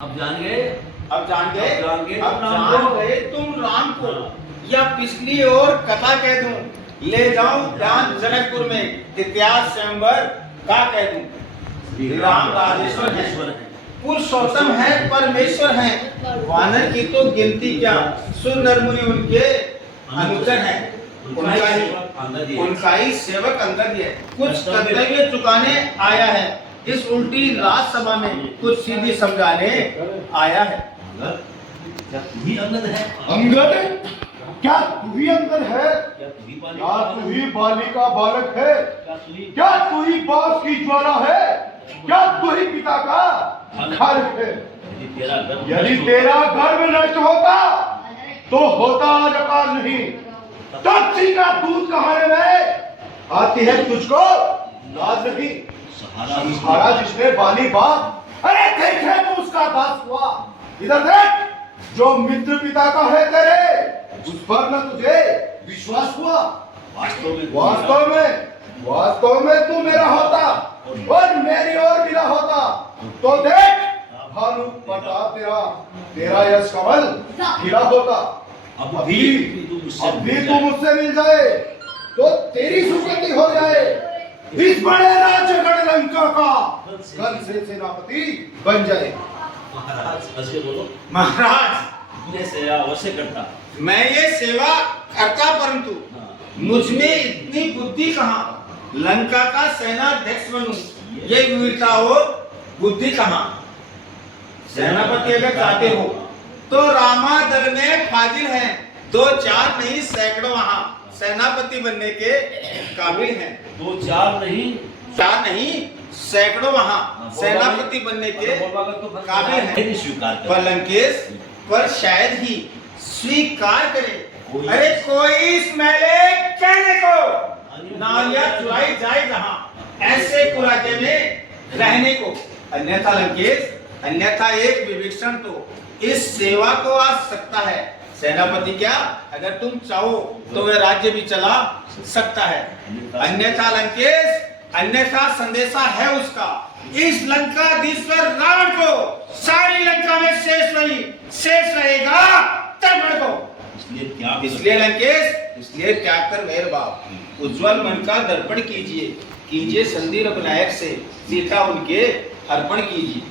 अब जान गए अब जान गए अब जान गए तुम राम को। या पिछली और कथा कह दूं, ले जाऊं ज्ञान जनकपुर में, इतिहास स्वयंवर का कह दूं। श्री राम राजेश्वर है, पुरुषोत्तम है, परमेश्वर है। वानर की तो गिनती क्या, सुर नर मुनि उनके अनुचर हैं। उनका ही सेवक अंगद है। कुछ कर्तव्य चुकाने आया है, इस उल्टी राजसभा में कुछ सीधी समझाने आया है। क्या तू ही अंगद है? अंगद? क्या तू ही अंगद है? क्या तू ही क्या तू ही बाली का बालक है? क्या तू ही बाप की ज्वाला है? क्या तू ही पिता का खर्च है? यदि तेरा गर्भ नष्ट होता तो होता आज अकाल नहीं। टच्ची का दूध कहाने में आती है तुझको लाज नहीं। सहारा जिसने बाली बाप, अरे देखे तू उसका दास हुआ। इधर देख, जो मित्र पिता का है तेरे, उस पर न तुझे विश्वास हुआ। वास्तव में तू मेरा होता और मेरी ओर मिला होता तो देख भानु प्रताप तेरा यश कमल खिला होता। अब भी तू मुझसे मिल जाए तो तेरी सुकृति हो जाए। इस बड़े राज्य गढ़ लंका का कल से सेनापति बन जाए। महाराज ऐसे बोलो। महाराज मैं सेवा अवश्य करता। मैं ये सेवा करता, परंतु मुझ में इतनी बुद्धि कहाँ, लंका का सेनाध्यक्ष बनूं, ये वीरता हो, बुद्धि कहाँ। सेनापति अगर चाहते हो तो रामा दल में फाजिल हैं, 2-4 नहीं सैकड़ों वहां सेनापति बनने के काबिल हैं। 2-4 नहीं, 4 नहीं सैकड़ों वहां सेनापति बनने के काबिल हैं। स्वीकार पर लंकेश पर शायद ही स्वीकार करे। अरे कोई इस मेले कहने को नालियां चुराई जाए जहां, ऐसे कुराके में रहने को। अन्यथा लंकेश, अन्यथा एक विभीषण तो इस सेवा को आ सकता है। सेनापति क्या, अगर तुम चाहो तो वह राज्य भी चला सकता है। अन्यथा लंकेश, अन्यथा संदेशा है उसका, इस लंकाधीश्वर रावण को सारी लंका में शेष रहेगा तब को। इसलिए लंकेश, इसलिए त्याग कर मेरे बाप उज्जवल मन का दर्पण कीजिए संधि रघुनायक से सीता उनके अर्पण कीजिए।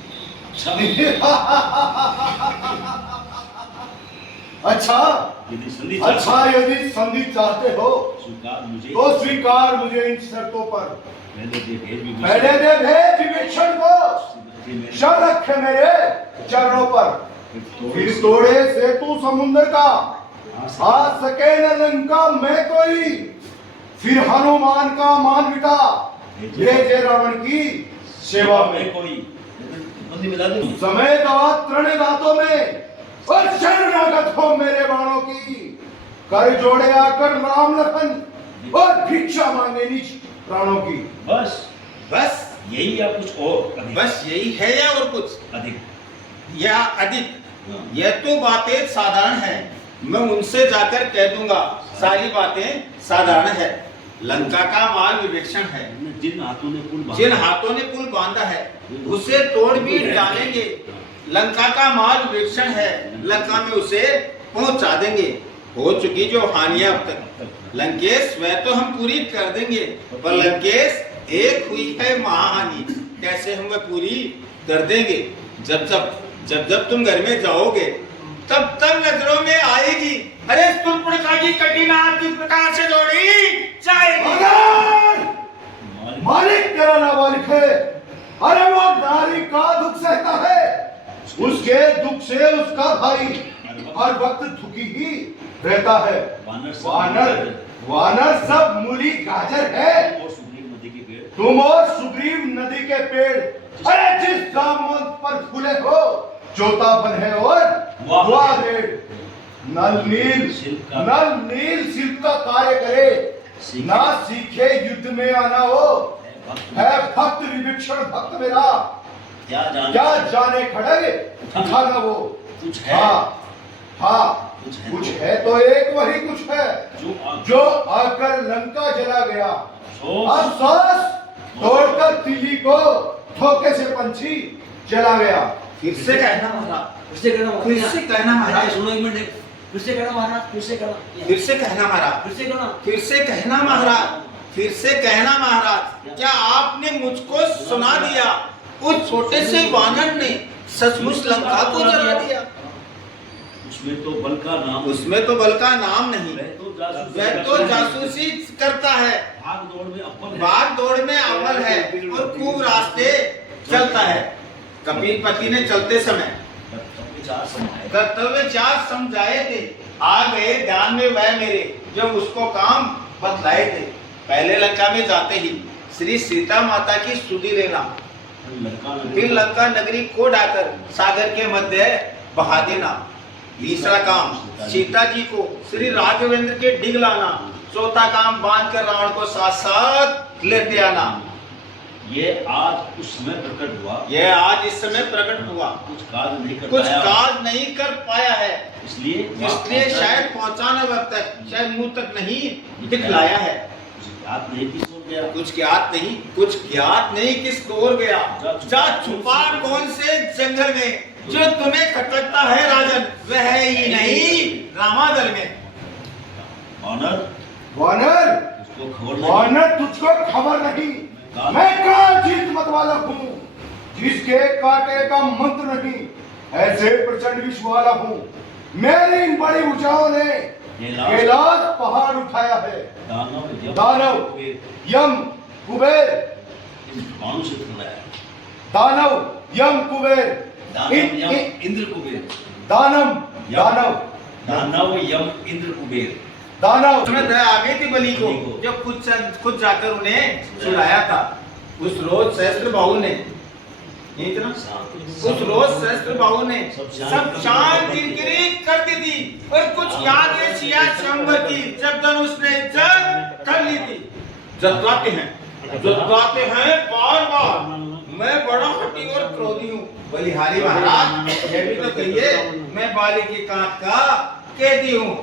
अच्छा, यदि संधि चाहते हो तो स्वीकार मुझे इन शर्तों पर। पहले दे भेज विभीषण को, शर रखे मेरे चरणों पर। फिर तोड़े सेतु समुद्र का, आ सके न लंका में कोई। फिर हनुमान का मान बिटा, भेजे रावण की सेवा में कोई। समय दवा तृण दांतों में और शरणागत हो मेरे बाणों की। कर जोड़े आकर राम लखन और भिक्षा मांगे निज प्राणों की। बस यही या कुछ और? बस यही है या और कुछ अधिक या अधिक? यह तो बातें साधारण है, मैं उनसे जाकर कह दूंगा सारी बातें साधारण है। लंका का माल विभीषण है, जिन हाथों ने पुल बांधा है उसे तोड़ भी डालेंगे। लंका का माल विभीषण है, लंका में उसे पहुंचा देंगे। हो चुकी जो हानियां अब तक लंकेश, वह तो हम पूरी कर देंगे। पर लंकेश, एक हुई है महाहानि, कैसे हम वह पूरी कर देंगे। जब तुम घर में जाओगे तब नजरों में आएगी। अरे तुर्पणखा की कठिन किस प्रकार से जोड़ी जाएगी। मालिक तेरा नाबालिग है। अरे वो नारी का दुख सहता है, उसके दुख से उसका भाई हर वक्त दुखी ही रहता है। वानर सब मूली गाजर है, तुम और सुग्रीव नदी के पेड़। अरे जिस दामन पर फूले हो चौतापन है और हुआ भेड़। नल नील शिल्प का कार्य करे, ना सीखे युद्ध में आना हो। है भक्त विभीषण भक्त मेरा, क्या जाने खड़ग उठाना वो। हाँ कुछ है तो एक वही कुछ है जो आकर लंका जला गया। अफसोस तोड़कर तिल्ली को धोखे से पंछी चला गया। फिर से कहना महाराज, फिर से कहना फिर से कहना महाराज, सुनो एक मिनट, फिर से कहना महाराज, फिर से कहना, फिर से कहना महाराज, फिर से कहना, फिर से कहना महाराज, फिर से कहना महाराज। क्या आपने मुझको सुना दिया? उस छोटे से वानर ने सचमुच लंका को जला दिया। उसमें तो बल का नाम, उसमें तो बल का नाम नहीं, वह तो जासूसी करता है, भाग दौड़ में अव्वल है। भाग दौड़ में अव्वल है और खूब रास्ते चलता है। कपिल पति ने चलते समय कर्तव्य 4 समझाए थे, आ गए ध्यान में वह मेरे जो उसको काम बतलाए थे। पहले लंका में जाते ही श्री सीता माता की स्तुति लेना, फिर लंका नगरी को डाकर सागर के मध्य बहा देना। तीसरा काम सीता जी को श्री राघवेंद्र के डिग लाना। चौथा काम बांध कर रावण को साथ साथ लेते आना। ये आज उस समय प्रकट हुआ, यह आज इस समय प्रकट हुआ, कुछ काज नहीं कर कुछ पाया, काज नहीं कर पाया है, इसलिए शायद पहुंचाना वक्त तक, शायद मुंह तक नहीं दिखलाया है। याद नहीं किस ओर गया, कुछ ज्ञात नहीं किस ओर गया। जा छुपा कौन से जंगल में, जो तुम्हें खटकता है राजन, वह है ही नहीं रामादल में। वानर वानर, उसको खबर नहीं, वानर तुझको खबर नहीं, मैं काल जीत मत वाला हूँ, जिसके काटे का मंत्र नहीं, ऐसे प्रचंड विश्व वाला हूँ। मेरी इन बड़ी ऊंचाइयों ने कैलाश पहाड़ उठाया है। दानव यम कुबेर, मानुष है, दानव यम कुबेर, इंद्र कुबेर, दानव यम इंद्र कुबेर, दानव उसमें दया आ गई थी बलि को, जो खुद जाकर उन्हें छुड़ाया था। उस रोज सहस्त्र बाहु ने, उस रोज सहस्त्र बाहु ने सब शान किरकिरी कर दी थी। और कुछ याद है सिया चंबर की, जब धनुष ने जंग कर ली थी। जतवाते हैं बार बार, मैं बड़ा हठी और क्रोधी हूँ। बलिहारी महाराज ये भी तो कहिए, मैं बाली की कांट का कैदी हूँ।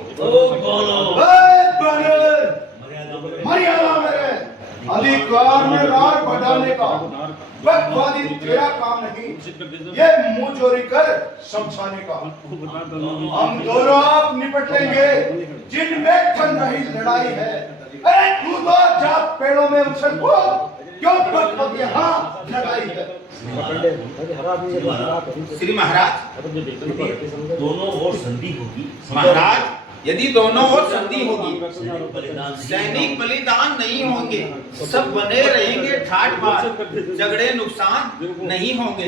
मर्यादा मेरे अधिकार में रार बढ़ाने का बकवादी तेरा काम नहीं, ये मुंह चोरी कर समझाने का। हम दोनों आप निपट लेंगे जिनमें ठन रही लड़ाई है। अरे तू तो जा पेड़ों में उछल कूद, क्यों बकबक यहाँ लगाई है। श्री महाराज, दोनों ओर संधि होगी महाराज यदि दोनों ओर संधि होगी, बलिदान सैनिक बलिदान नहीं होंगे, सब बने रहेंगे ठाठ बाट, झगड़े नुकसान नहीं होंगे।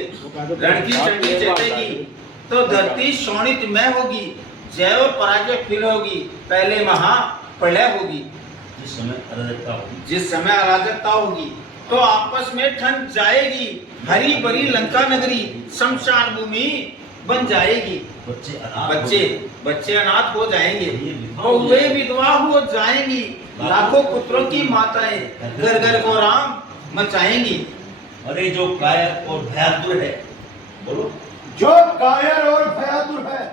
रण की चंडी चलेगी तो धरती शोणित में होगी, जय और पराजय फिर होगी, पहले महाप्रलय होगी। जिस समय अराजकता होगी तो आपस में ठन जाएगी, हरी भरी लंका नगरी शमशान भूमि बन जाएगी। बच्चे अनाथ हो जाएंगे, बहुएं विधवा हो जाएंगी, लाखों पुत्रों की माताएं घर घर को राम मचाएंगी। अरे जो कायर और भयातुर है, बोलो, जो कायर और भयातुर है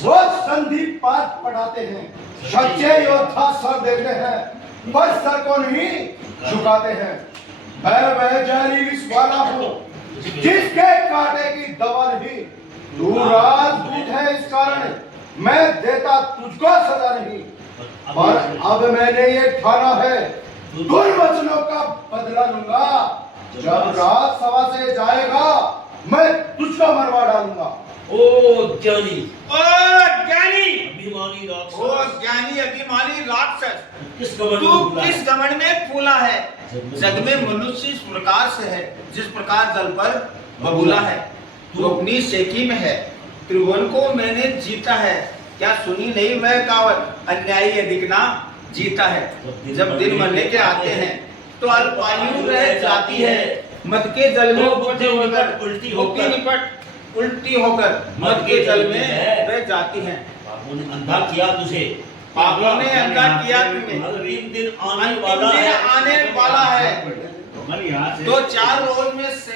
वो संधि पाठ पढ़ाते हैं, सच्चे योद्धा सर देते हैं पर सर को नहीं झुकाते हैं। मैं जारी विष वाला हूँ, जिसके कांटे की दवा नहीं। तू राजदूत है, इस कारण मैं देता तुझको सजा नहीं, पर अब मैंने ये ठाना है दुर्वचनों का बदला लूंगा। जब राजसभा से जाएगा मैं तुझको मरवा डालूंगा। ओ ज्ञानी, अभिमानी राक्षस, किस तू किस घमंड में फूला है? जग में मनुष्य इस प्रकार से है, जिस प्रकार जल पर बबूला है। तू अपनी शेखी में है, त्रिभुवन को मैंने जीता है। क्या सुनी नहीं मैं कहावत, अन्यायी अधिक ना जीता है। जब दिन मरने के आते हैं तो अल्पायु रह जाती है, मद के जल में उल्टी होकर मद के जल में रह जाती है। पापों ने अंधा किया तुझे, पापों ने अंधा किया तुम्हें, अंतिम दिन आने वाला है। तो 4 रोज में से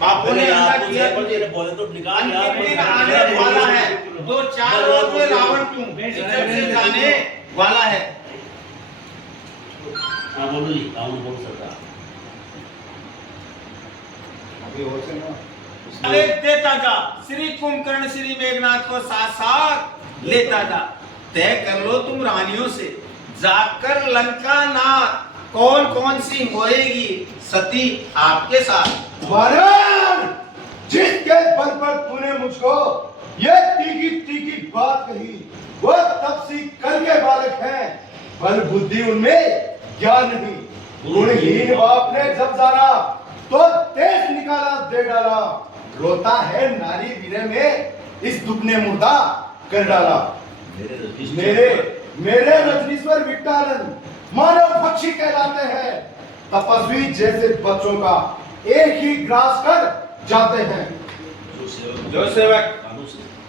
पापों ने अंधा किया तुझे, बोले तो निकाल अंतिम दिन आने वाला है। तो 4 रोज में रावण तू जाने वाला है। बोलो जी, रावण बोल सकता। अरे देता जा, श्री कुंभकर्ण श्री मेघनाथ को साथ साथ लेता जा। तय कर लो तुम रानियों से, जाकर लंका नाथ कौन कौन सी होएगी सती आपके साथ। वानर, जिसके बल पर तूने मुझको ये तीखी तीखी बात कही, वो तपसी कल के बालक हैं, बल बुद्धि उनमें ज्ञान नहीं। गुणहीन बाप ने जब जाना तो तेज निकाला दे डाला, रोता है नारी विरह में इस दुख ने मुर्दा कर डाला। मेरे रजनीश्वर विकटानंद मानव पक्षी कहलाते हैं, तपस्वी जैसे बच्चों का एक ही ग्रास कर जाते हैं। जो सेवक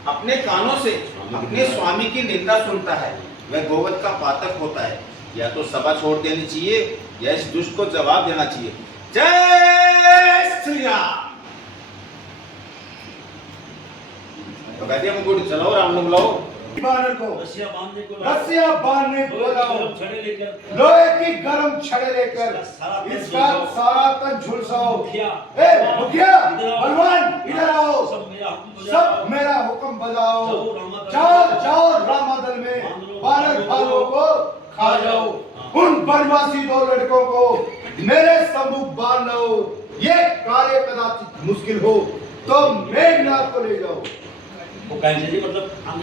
अपने कानों से अपने स्वामी की निंदा सुनता है वह गोवध का पातक होता है। या तो सभा छोड़ देनी चाहिए या इस दुष्ट को जवाब देना चाहिए। जय श्री राम। तो कहते हैं मुझे चलाओ राम लोग लाओ वानर को रस्सियां बांधने को लगाओ, छड़े लेकर लोहे की गरम छड़े लेकर इसका सारा तन झुलसाओ। मुखिया बलवान इधर आओ, सब मेरा हुक्म बजाओ। जाओ जाओ रामादल में बालक भालुओं को खा जाओ। उन बनवासी दो लड़कों को मेरे सम्मुख बांध लो। ये कार्य कदाचित मुश्किल हो तो मेघनाथ को ले जाओ। वो कहेंगे जी मतलब हम